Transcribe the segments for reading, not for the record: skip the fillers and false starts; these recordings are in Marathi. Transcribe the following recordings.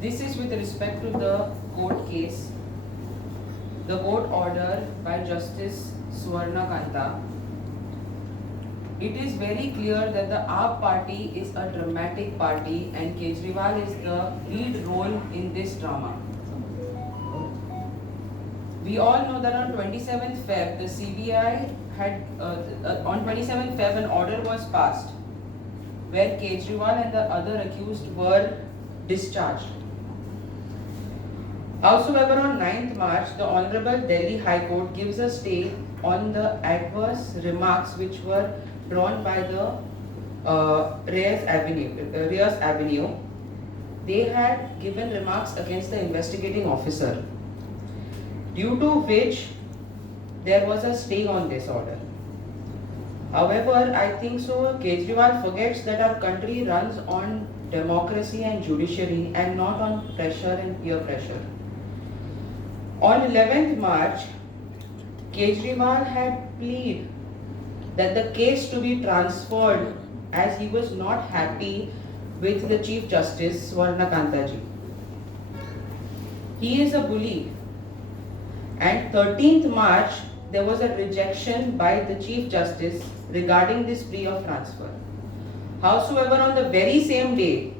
This is with respect to the court case, the court order by Justice Swarna Kanta. It is very clear that the AAP party is a dramatic party and Kejriwal is the lead role in this drama. We all know that on 27th Feb, the CBI had, on 27th Feb, an order was passed where Kejriwal and the other accused were discharged. Howsoever, on 9th March, the Honorable Delhi High Court gives a stay on the adverse remarks which were drawn by the Reyes Avenue. They had given remarks against the investigating officer, due to which there was a stay on this order. However, I think so Kejriwal forgets that our country runs on democracy and judiciary and not on pressure and peer pressure. On 11th March, Kejriwal had pleaded that the case to be transferred as he was not happy with the Chief Justice Swarna Kanta ji. He is a bully. And 13th March, there was a rejection by the Chief Justice regarding this plea of transfer. Howsoever, on the very same day,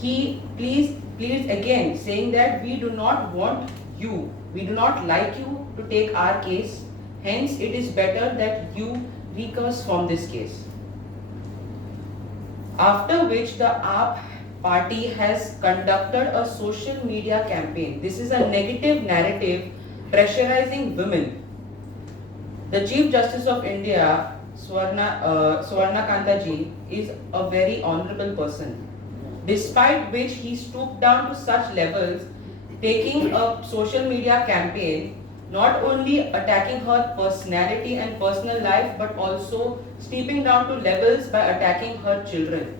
he pleads again, saying that we do not want you, we do not like you to take our case, hence it is better that you recuse from this case. After which the AAP party has conducted a social media campaign. This is a negative narrative pressurizing women. The Chief Justice of India, Swarna Kanta ji, is a very honorable person, despite which he stooped down to such levels, taking a social media campaign, not only attacking her personality and personal life, but also steeping down to levels by attacking her children.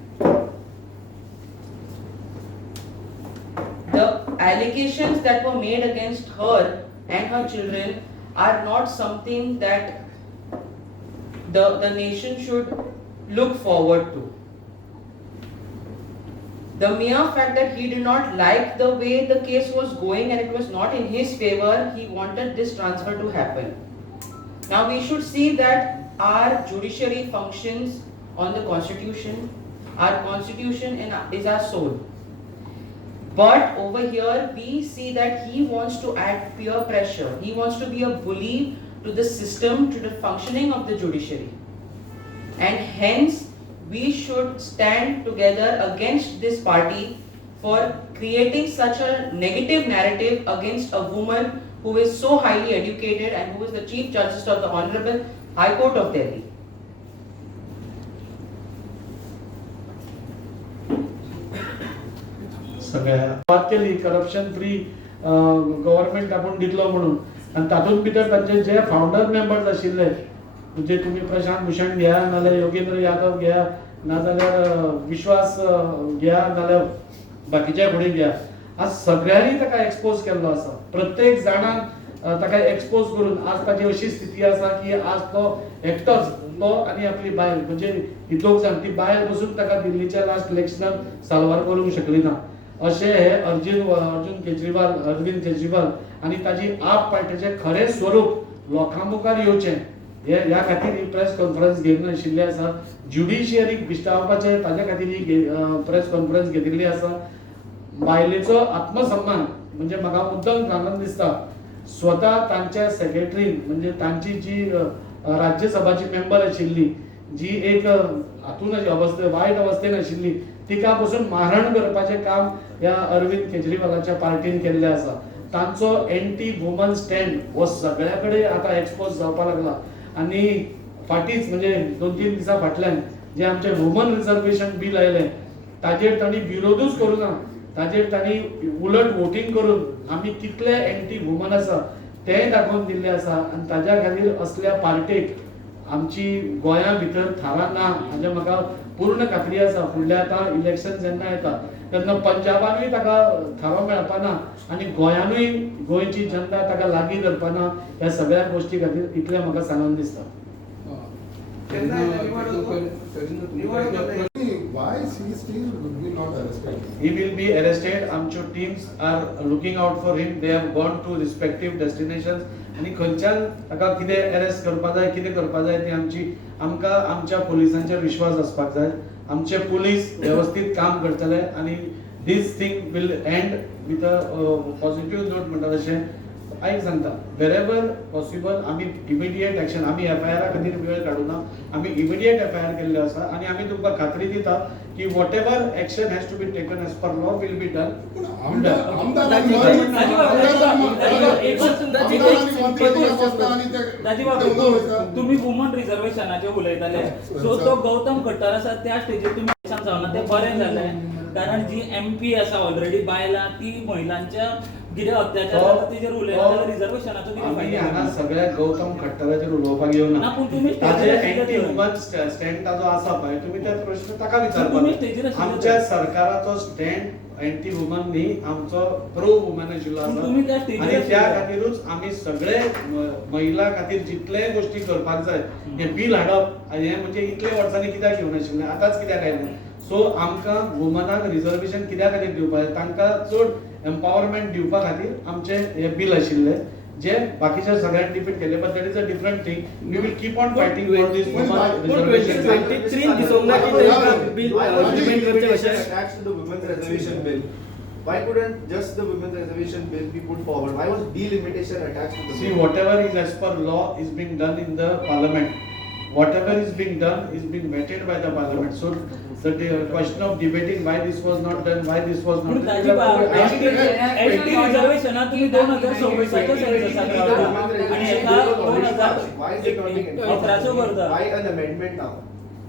The allegations that were made against her and her children are not something that the nation should look forward to. The mere fact that he did not like the way the case was going and it was not in his favor, he wanted this transfer to happen. Now we should see that our judiciary functions on the constitution. Our constitution is our soul. But over here we see that he wants to add peer pressure. He wants to be a bully to the system, to the functioning of the judiciary. And hence we should stand together against this party for creating such a negative narrative against a woman who is so highly educated and who is the Chief Justice of the Honorable High Court of Delhi. बात केली करप्शन फ्री गव्हर्नमेंट आपण दितलो म्हणून आणि तातूंत भितर तांचे जे फाउंडर मेंबर्स आशिल्ले म्हणजे तुम्ही प्रशांत भूषण घ्या नाल्यार योगेंद्र यादव घ्या नाजाल्यार विश्वास घ्या नाल्यार बाकीचे कोणी घ्या आज सगळ्यांनी ताका एक्सपोज केल्लो आसा प्रत्येक जाणान ताका एक्सपोज करून आज ताची अशी स्थिती आसा की आज तो एकटोच तो आणि आपली बायल म्हणजे ही दोग जाण ती बायल बसून ताका दिल्लीच्या लास्ट इलेक्शनात साल्वार करूंक शकली ना अशें हे अरविंद केजरीवाल आणि ताची आप पार्टीचे खरे स्वरूप लोकां मुखार येवचें ह्या खातीर ही प्रेस कॉन्फरन्स घेवन आशिल्ली आसा ज्युडिशियरीक विस्तारपाचे ताजे खातीर ही प्रेस कॉन्फरन्स घेतिल्ली आसा बायलेचो आत्मसन्मान म्हणजे म्हाका मुद्दम सांगन दिसता स्वता तांच्या सेक्रेटरीन म्हणजे तांची जी राज्यसभाची मेंबर आशिल्ली जी एक हातून वायट अवस्थेन आशिल्ली तिका पासून मारण करपाचें काम ह्या अरविंद केजरीवालाच्या पार्टीन केल्लें आसा तांचो एंटी वुमन स्टँड हो सगळ्या कडेन आतां एक्सपोज जावपाक लागला आनी फाटींच म्हणजे 2-3 दिसां फाटल्यान जे आमचे वुमन रिजर्वेशन बील आयलें ताजेर तांणी विरोधूच करूना ताजेर तांणी उलट वोटींग करून आमी कितले एंटी वुमन आसा तेंय दाखोवन दिल्लें आसा आनी ताज्या खातीर असल्या पार्टेक आमची गोंया भितर थारां ना हाजे म्हाका पूर्ण खात्री आसा फुडल्या आतां इलेक्शन जेन्ना येता तेन्ना पंजाबानूय ताका थारो मेळपाना आनी गोंयानूय गोंयची जनता ताका लागीं धरपाना ह्या सगळ्या गोश्टी खातीर इतलें म्हाका सांगन दिसता. Why is he still be not arrested? He will be arrested. आमच्यो teams are looking out for him. They have gone to respective destinations. आणि खंयच्यान ताका कितें अरेस्ट करपा जाय कितें करपा जाय ती आमकां आमच्या पुलिसांचेर विश्वास आसपाक जाय. आमचे पुलीस व्यवस्थित काम करतले आणि this thing will end with a positive note म्हणटा तशें हांव सांगता wherever possible आमी immediate action आमी FIR खातीर वेळ काडूना आमी immediate FIR केल्ले आसा आणि आमी तुमकां खात्री दिता की whatever action has to be taken as per law will be done. तुम्ही वुमन रिझर्वेशनाचे उलयताले सो तो गौतम खट्टर आसा त्या स्टेजीर तुम्ही जावना ते बरें जालें कारण जी MP आसा ऑलरेडी बायला ती महिलांच्या कितें अत्याचार जाता तेजेर उलयला जाल्यार रिझर्वेशनाचो कितें आमी फायदो हांगा सगळ्या गौतम खट्टराचेर उलोवपाक येवना. ना, पूण तुमी ताजे स्टेजीर एंटी आशिल्ले वुमन स्टँड ताजो आसा पळय तुमी ते प्रश्न ताका तुम्ही स्टेजीर विचारपाक. आशिल्ले आमच्या सरकाराचो स्टँड एंटी वुमन न्ही आमचो प्रो वुमन आशिल्लो पूण आसा तुमी त्या स्टेजीर आणि त्या आशिल्ले. खातीरूच आमी सगळे महिला खातीर जितले गोष्टी करपाक जाय हे बिल हाडप हे म्हणजे इतले वर्सांनी कित्याक घेवन आशिल्ले आतांच कित्याक आयलें. सो आमकां वुमनाक रिझर्वेशन कित्या खातीर दिवपाक जाय तांकां चड एम्पावरमेंट दिवपा खातीर आमचे हे बिल आशिल्ले जे बाकीच्या सगळ्यांनी डिफीट केले but that is a different thing we will keep on fighting for this woman reservation. 2023 दिसोंना की ते बिल इम्प्लिमेंट करचे कशें attached to the women's reservation bill. Why couldn't just the women's reservation bill be put forward? Why was delimitation attached to the See, bill? whatever is as per law is being done in the parliament. Whatever is being done is being vetted by the parliament. So the question of debating why this was not done, why this was not पूण done. ताजी एंटी रिझर्वेशना तुम्ही 2026च्या सेन्ससाक रावता आणि एका Why is it not being enforced? 2011 करता. Why an amendment now?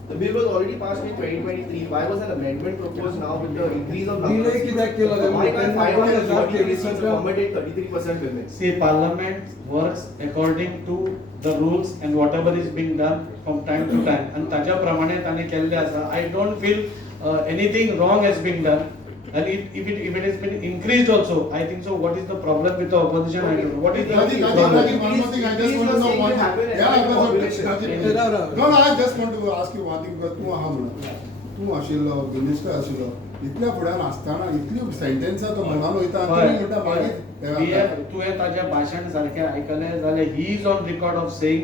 The bill was already passed in 2023. Why was an amendment proposed now with the increase of numbers? Delay कित्याक केलो काय? Why can't 500 10,000 seats accommodate 33% women? See, parliament works according to the rules and whatever is being done from time to time. And ताज्या प्रमाणे ताणे केल्ले आसा. I don't feel anything wrong has been done. And if it has been increased also, I think so. What is the problem with the opposition? I don't know. What is the problem? One more thing, I just want to know one thing. No, I just want to ask you one thing because तू आहा म्हणून तू आशिल्लो मिनिस्टर आशिल्लो इतल्या फुड्यान आसतना इतली सेंटेन्सां तो म्हणून वयता आनी तुमी म्हणटा मागीर तुवें ताजें भाशण सारकें आयकलें जाल्यार he is on record of saying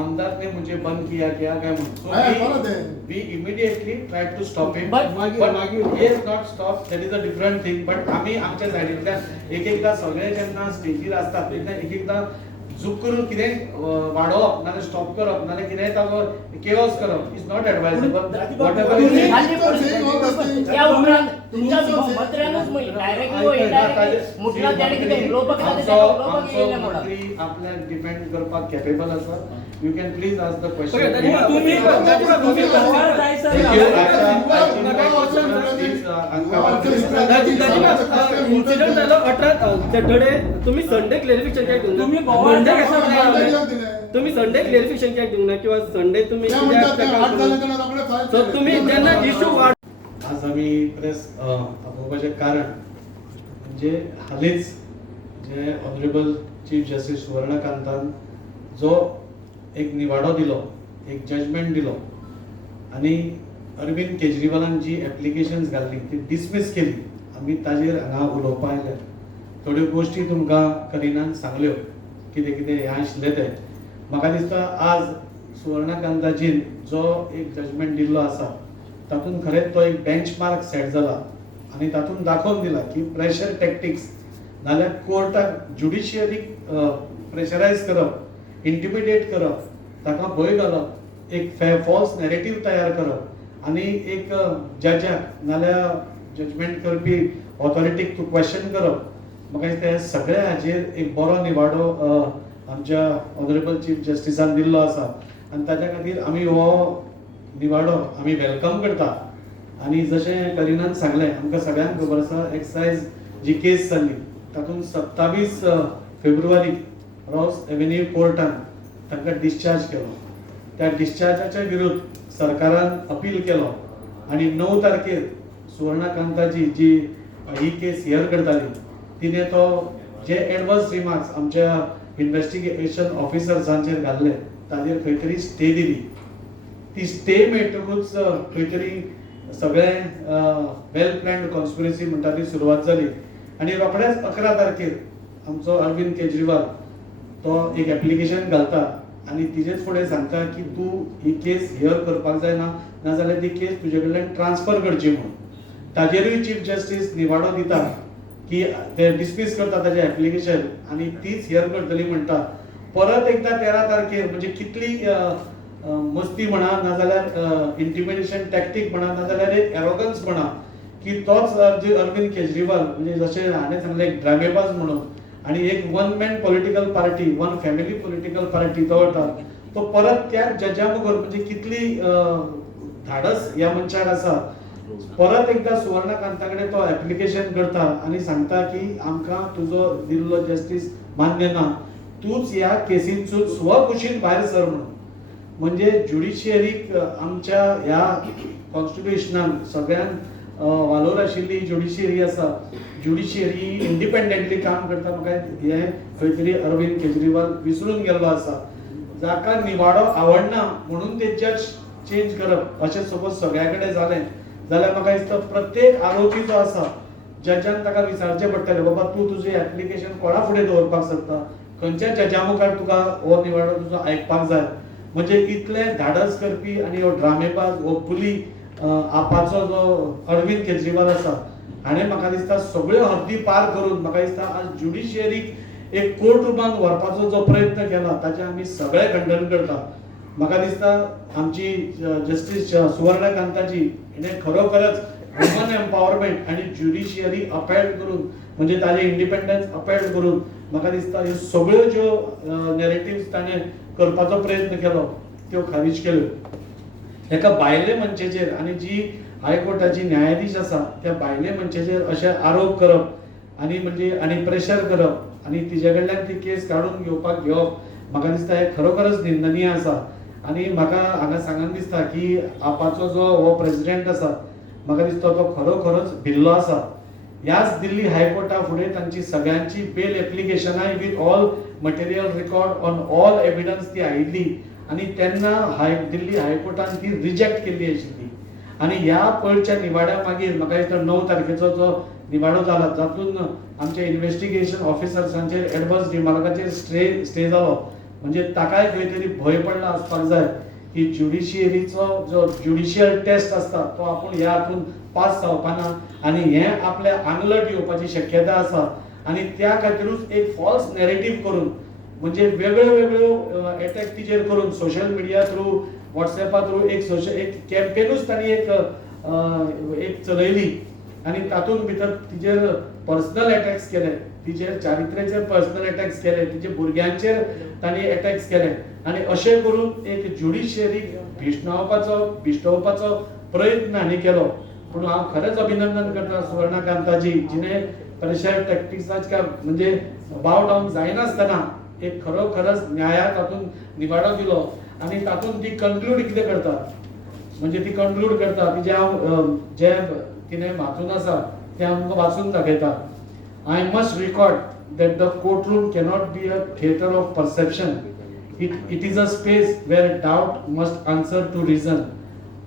आमदार ने मुझे बंद किया क्या काय म्हणून. हाय, बरोबर आहे. We immediately try to stop him But मागीर he has not stopped, that is a different thing. But आमी आमच्या सायडींतल्यान एक एकदा सगळे जेन्ना स्टेजीर आसतात तेन्ना एक एकदा चूक करून कितें वाडोवप नाल्यार स्टॉप करप नाल्यार कितेंय ताजो केओस करप इज नॉट एडवायजेबल. वॉटएव्हर त्या उपरांत तुमच्या मंत्र्यानूच डायरेक्टली व इनडायरेक्टली मुठला त्याने कितें उलोवपाक येता ते ताका उलोवपाक येयलें म्हणून मंत्री आपल्याक डिफेंड करपाक कॅपेबल आसा. You can please ask the Okay, question. तुम्ही सरकार जायसर इन्सिडेंट जालो 18 सॅटर्डे तुम्ही संडे क्लॅरिफिकेशन कित्याक दिवना तुम्ही गोवा मंडे जाता कशें म्हणून दिलें? तुम्ही संडे क्लॅरिफिकेशन कित्याक दिवना किंवा संडे तुम्ही कित्याक सो तुम्ही जेन्ना इश्यू वाड आज आम्ही प्रेस आपोवपाचें कारण म्हणजे हालींच जे ऑनरेबल चीफ जस्टीस सुवर्णकांतान जो एक निवाडो दिलो एक जजमेंट दिलो आणि अरविंद केजरीवालान जी एप्लिकेशन्स घाल्ली ती डिसमीस केली. आमी ताजेर हांगा उलोवपा आयले. थोड्यो गोश्टी तुमकां करिनान सांगल्यो कितें कितें हें आशिल्लें तें. म्हाका दिसता आज सुवर्णकांताजीन जो एक जजमेंट दिल्लो आसा तातूंत खरेंच तो एक बेंचमार्क सेट जाला आनी तातूंत दाखोवन दिला की प्रेशर टॅक्टिक्स नाल्यार कोर्टाक ज्युडिशियरीक प्रेशरायज करप इंटिमिडेट करप ताका भंय घालप एक फॉल्स नॅरेटिव्ह तयार करप आनी एक जजाक नाल्यार जजमेंट करपी ऑथॉरिटीक तूं क्वेश्चन करप. म्हाका दिसता हे सगळे हाचेर एक बरो निवाडो आमच्या ऑनरेबल चीफ जस्टिसान दिल्लो आसा आनी ताच्या खातीर आमी हो निवाडो आमी वेलकम करता. आनी जशें करिनान सांगलें आमकां सगळ्यांक खबर आसा एक्सायज जी केस जाल्ली तातूंत 27 फेब्रुवारीक रॉस एव्हेन्यू कोर्टान तांकां डिस्चार्ज केलो. त्या डिस्चार्जाच्या विरुद्ध सरकारान अपील केलो आनी 9 तारखेर सुवर्णकांताजी जी ही केस हियर करताली तिने तो जे एडवर्स रिमार्क्स आमच्या इन्व्हेस्टिगेशन ऑफिसर्सांचेर घाल्ले ताजेर खंय तरी स्टे दिली. ती स्टे मेळटकूच खंय तरी सगळें वेल प्लॅन्ड कॉन्स्पिरसी म्हणटा ती सुरवात जाली आनी रोखडेच 11 तारखेर आमचो अरविंद केजरीवाल तो एक एप्लिकेशन घालता आनी तिजेच फुडें सांगता की तूं ही केस हियर करपाक जायना नाजाल्यार ती केस तुजे कडल्यान ट्रान्सफर करची म्हणून. ताजेरूय चीफ जस्टीस निवाडो दिता की ते डिसमीस करता ताजें एप्लिकेशन आनी तीच हियर करतली म्हणटा. परत एकदा 13 तारखेर म्हणजे कितली मस्ती म्हणा नाजाल्यार इंटिमिडेशन टॅक्टीक म्हणा नाजाल्यार एक एरोगन्स म्हणा की तोच जे अरविंद केजरीवाल म्हणजे जशें हांवें सांगलें एक ड्रामेबाज म्हणून आनी एक one man political party one family political party दवरता तो परत त्या जजा मुखार म्हणजे कितली धाडस ह्या मनशाक आसा. परत एकदा सुवर्णकांता कडेन तो एप्लिकेशन करता आनी सांगता की आमकां तुजो दिल्लो जस्टीस मान्य ना, तूच ह्या केसींतसून स्वखुशीन भायर सर म्हणून. म्हणजे ज्युडिशियरीक आमच्या ह्या कॉन्स्टिट्युशनान सगळ्यान वालोर आशिल्ली ज्युडिशियरी आसा. ज्युडिशियरी इंडिपेंडंटली काम करता म्हाका हे खंय तरी अरविंद केजरीवाल विसरून गेल्लो आसा. जाका निवाडो आवडना म्हणून ते जज चेंज करप अशें सपोज सगळ्या कडेन जालें जाल्यार म्हाका दिसता प्रत्येक आरोपी जो आसा जजान ताका विचारचें पडटलें बाबा तूं तुजें एप्लिकेशन कोणा फुडें दवरपाक शकता, खंयच्या जजा मुखार तुका हो निवाडो तुजो आयकपाक जाय. म्हणजे इतले धाडस करपी आनी हो ड्रामेबाज हो पुली आपाचो जो अरविंद केजरीवाल आसा हाणें म्हाका दिसता सगळ्यो हद्दी पार करून म्हाका दिसता आज ज्युडिशियरीक एक कोर्ट रुमान व्हरपाचो जो प्रयत्न केला ताचें आमी सगळे खंडन करता. म्हाका दिसता आमची जस्टीस सुवर्णकांताजी हिणें खरोखरच वुमन एम्पावरमेंट आनी ज्युडिशियरी अपॅल्ड करून म्हणजे ताजें इंडिपेंडन्स अपॅल्ड करून म्हाका दिसता ह्यो सगळ्यो ज्यो नॅरेटिव्स ताणें करपाचो प्रयत्न केलो त्यो खारीज केल्यो. एका भायले मनशेचेर आनी जी हायकोर्टाची न्यायाधीश आसा त्या भायले मनशेचेर अशे आरोप करप आनी म्हणजे आनी प्रेशर करप आनी तिजे कडल्यान ती केस काडून घेवप म्हाका दिसता हे खरोखरच निंदनीय आसा. आनी म्हाका हांगा सांगन दिसता की आपाचो जो हो प्रेसिडेंट आसा म्हाका दिसता तो खरोखरच भिल्लो आसा. ह्याच दिल्ली हायकोर्टा फुडें तांची सगळ्यांची बेल एप्लिकेशनां with all material record on all evidence ती आयिल्ली आनी तेन्ना दिल्ली हायकोर्टान ती रिजेक्ट केल्ली आशिल्ली. आनी ह्या पयरच्या निवाड्या मागीर म्हाका दिसता 9 तारखेचो जो निवाडो जाला जातून आमच्या इन्व्हेस्टिगेशन ऑफिसर्सांचेर एडवर्स रिमार्काचेर स्टे जालो. म्हणजे ताकाय खंय तरी भंय पडला आसपाक जाय की ज्युडिशियरीचो जो ज्युडिशियल टेस्ट आसता तो आपूण ह्या हातून पास जावपाना आनी हें आपल्या आंगलट येवपाची शक्यता आसा. आनी त्या खातीरूच एक फॉल्स नॅरेटिव्ह करून म्हणजे वेगळ्यो वेगळ्यो अटॅक तिचेर करून सोशल मिडिया थ्रू व्हॉट्सएपा थ्रू एक कॅम्पेनूच तांणी एक चलयली आनी तातूंत भितर तिचेर पर्सनल अटॅक्स केले, तिचेर चारित्र्याचेर पर्सनल अटॅक्स केले, तिच्या भुरग्यांचेर तांणी अटॅक्स केले आनी अशें करून एक ज्युडिशियरीक भिश्टोवपाचो प्रयत्न हांणी केलो. पूण हांव खरेंच अभिनंदन करता सुवर्णकांताजी जिणें प्रेशर टॅक्टिक्साच्या म्हणजे बाव डावन जायनासतना एक खरोखरच न्यायाक तातूंत निवाडो दिलो आनी तातूंत ती कन्क्लूड कितें करता म्हणजे ती कन्क्लूड करता की जे तिणें वाचून आसा तें आमकां वाचून दाखयता. I must record that the courtroom cannot be a theatre of perception. It is a space where doubt must answer to reason.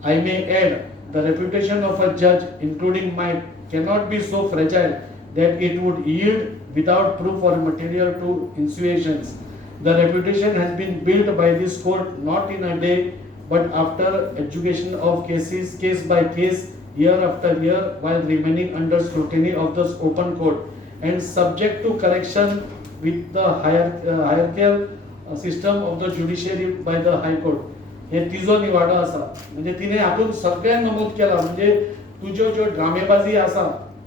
I may add, the reputation of a judge, including mine, cannot be so fragile that it would yield without proof or material to insinuations. The reputation has been built by this court not in a day, but after education of cases, case by case, year after year, while remaining under scrutiny of this open court and subject to correction with the hierarchical system of the judiciary by the high court. हे तिजो निवाडो आसा. म्हणजे तिने हातून सगळ्यांक नमूद केला म्हणजे तुज्यो ज्यो ड्रामेबाजी आसा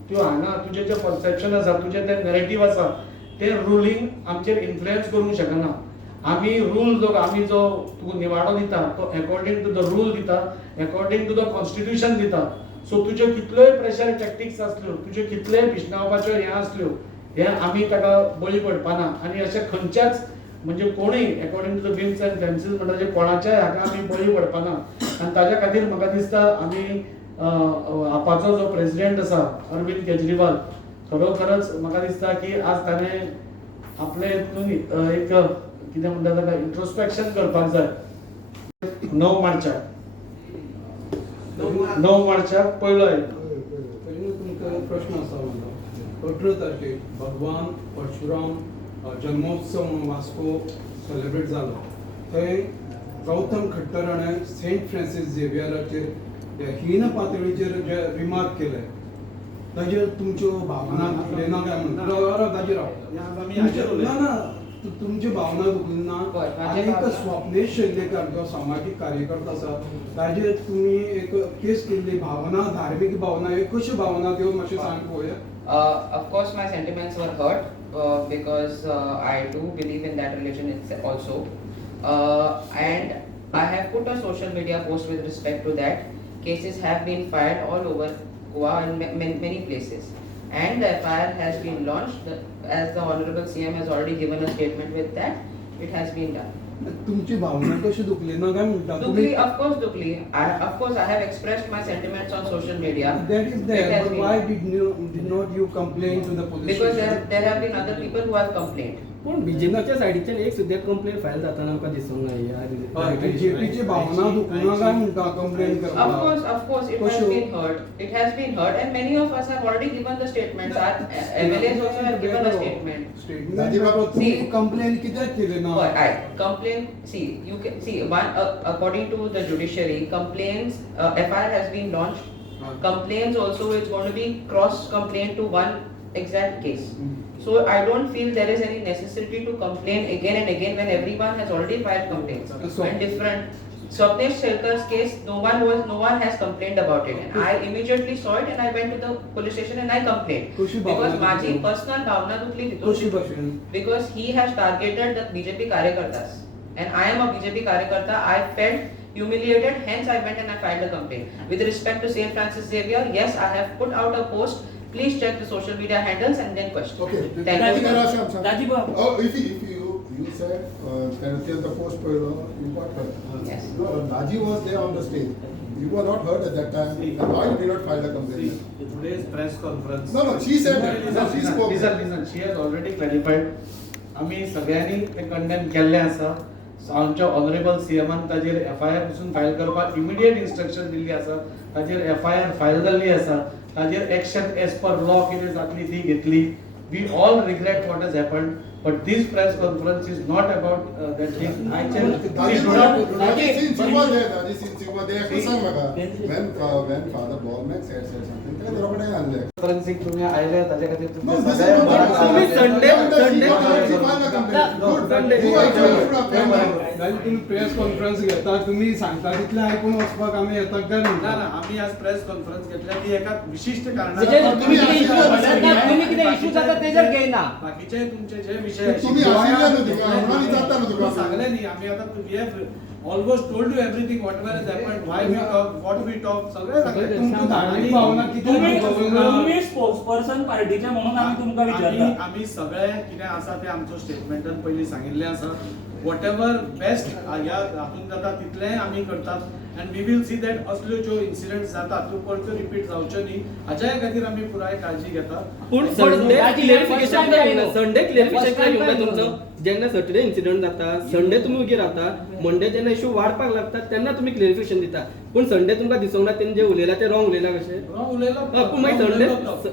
त्यो हांगा तुजें जें परसेप्शन आसा तुजें तें नॅरेटिव्ह आसा तें रुलींग आमचेर इन्फ्लुएन्स करूंक शकना. आमी जो तुका निवाडो दिता तो अकॉर्डिंग टू द रूल दिता, अकॉर्डिंग टू द कॉन्स्टिट्यूशन दिता. सो तुज्यो कितल्योय प्रेशर टॅक्टिक्स आसल्यो, तुज्यो कितलेय भिश्नावपाच्यो हें आसल्यो हें आमी ताका बळी पडपाना आनी अशें खंयच्याच म्हणजे कोणूय according to the whims and fancies म्हणटा जे कोणाच्याय हाका आमी बळी पडपाना. आनी ताच्या खातीर म्हाका दिसता आमी आपाचो जो प्रेसिडेंट आसा अरविंद केजरीवाल खरोखरच म्हाका दिसता की आज ताणें आपले हितून एक कितें म्हणटा ताका इंट्रोस्पेक्शन करपाक जाय. 9 मार्चाक 9 मार्चाक पयलो आयलो. पयलीं तुमकां प्रश्न आसा म्हाजो. 18 तारखेक भगवान परशुराम जन्मोत्सव म्हणून वास्को सेलिब्रेट जालो. थंय गौतम खट्टर हाणें सेंट फ्रांसीस झेवियराचेर हीन पातळीचेर जे रिमार्क केले ताजेर तुमच्यो भावना दुखलेना काय म्हणून ताजेर तुमची भावना दुखली बरं, ना. माझी आनी एक भावना- स्वप्नेश शेल्लेकर जो सामाजीक कार्यकर्ता आसा ताजेर तुमी एक केस केल्ली भावना धार्मीक भावना ह्यो कश्यो भावना त्यो मातशें सांग पळोवया. Of course, my sentiments were hurt because I do believe in that religion itself also, and I have put a social media post with respect to that. Cases have been filed all over Goa and many places, and the FIR has been launched. As the Honorable CM has already given a statement with that, it has been done. तुमची भावना कशी दुखली ना काय म्हणटा Dukli, of course, Dukli. Of course, I have expressed my sentiments on social media. That is It there, has but been- why did not you complain to the police Because station? there have been other people who have complained. पण बिजेनाच्या सायडीच्यान एक सुद्दां कंप्लेन फायल जाताना म्हाका दिसूंक ना जेपीची भावना दुखना काय म्हणटा complain Of course, it has Kosho. been heard. It has been heard, and many of us have already given the statements. Our MLAs also have given a statement. Statement तुम्ही कंप्लेन कित्याक केली ना? But I complain. See, you can see one according to the judiciary, complaints. FIR has been launched. Complaints also is going to be cross complaint to one exact case. So I don't feel there is any necessity to complain again and again when everyone has already filed complaints. So- And different. Swapnesh Shelkar's case, no one has complained about it, and I immediately saw it and I went to the police station and I complained कशी भावना because माझी दुखली? personal भावना दुखली कशी तिथून भाशेन? because he has targeted the BJP karyakartas and I am a BJP karyakarta. I felt humiliated, hence I went and I filed a complaint. With respect to Saint Francis Xavier, yes, I have put out a post. Please check the social media handles and then question. Okay. Thank you. Okay, Rasham, Rajiv. Oh, if you said the post photo, you got hurt. Yes. No, Naji was there on the stage. You were not hurt at that time. And why you did not file a complaint? Today's press conference. No, she said that. No, she spoke. Listen, she has already clarified. आम्ही सगळ्यांनी ते कंडेम केल्ले आसा. आमच्या ऑनरेबल सीएमान ताजेर FIR पसून फायल करपाक इमिडिएट इन्स्ट्रक्शन दिल्ली आसा. ताजेर FIR फायल जाल्ली आसा. ताजेर एक्शन एज पर लॉ कितें जातली ती घेतली. We all regret what has happened, but this press conference is not about that thing. I tell Naji, since you were there, कसं बघा, when Father Bormack said something, त्याला बरोबर आणलं. conferencing तुम्ही आयले ताजे खातीर No, तुमचे this is सगळे not मनात तुम्ही आसा. Sunday- She filed a complaint. Good. Sunday- You actually should have filed a- जाल्यार तुम्ही प्रेस कॉन्फरन्स घेता तुम्ही सांगता तितलें आयकून वचपाक आमी येता काय ना म्हणटा? ना आम्ही आज प्रेस कॉन्फरन्स घेतल्या ती एका विशिष्ट म्हणजे कारणाला तुम्ही कितें issue तुम्ही कितें इश्यू जाता तेजेर घेयना. बाकीचे तुमचे जे विषय तुम्ही आशिल्ले न्हू तुका, म्हणून जाता न्हू तुका. सांगले न्ही आम्ही आता we have almost told you everything whatever has happened, why we talk, what we talk, सगळे सांगले. तुमची धार्मिक भावना तुम्ही किती तुम्ही स्पोक्सपर्सन पार्टीचे म्हणून आम्ही तुमकां विचारता. आम्ही सगळे कितें आसा ते आमचो स्टेटमेंटान पयलीं सांगिल्लें आसा. वॉट एवर बेस्ट ह्या हातून जाता तितलें आमी करतात and we will see that असल्यो ज्यो इन्सिडंट्स जातात त्यो परत्यो रिपीट जावच्यो न्ही हाच्या खातीर आमी पुराय काळजी घेतात. पूण संडे राजी, क्लिअरिफिकेशन first काय time घेवना न्हू. संडे क्लिअरिफिकेशन First काय time घेवना न्हू. तुमचं जेन्ना सॅटर्डे इन्सिडंट जाता संडे तुम्ही उगी रावता मंडे जेन्ना इश्यू वाडपाक लागतात तेन्ना तुम्ही क्लिअरिफिकेशन दिता पूण संडे तुमकां दिसूंक ना तेणी जे उलयला ते रॉंग उलयला कशें रॉंग उलयलो पूण मागीर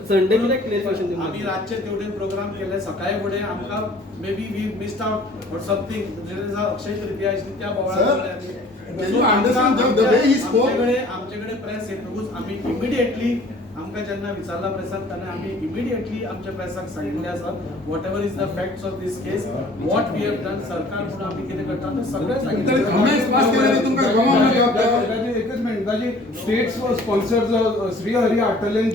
संडे कित्याक क्लिअरिफिकेशन दिवना आम्ही रातचे तेवढे प्रोग्राम केले सकाळी फुडें आमकां maybe we missed out or something Akshaya Tritiya आशिल्ली त्या बोवाळान Can you understand the way he spoke? आमच्याकडे प्रेस येतकूच आम्ही इमिडिएटली आमकां जेन्ना विचारला प्रेसाक तेन्ना आमी इमिडिएटली आमच्या प्रेसाक सांगिल्लें आसा whatever is the facts of this case what we have done सरकार म्हणून आमी कितें करता तें सगळें सांगिल्लें. comments pass केले नी तुमकां गमावून घेवप. एकच मिनिट ताजी स्टेट स्पॉन्सर जो श्री हरी आटलेन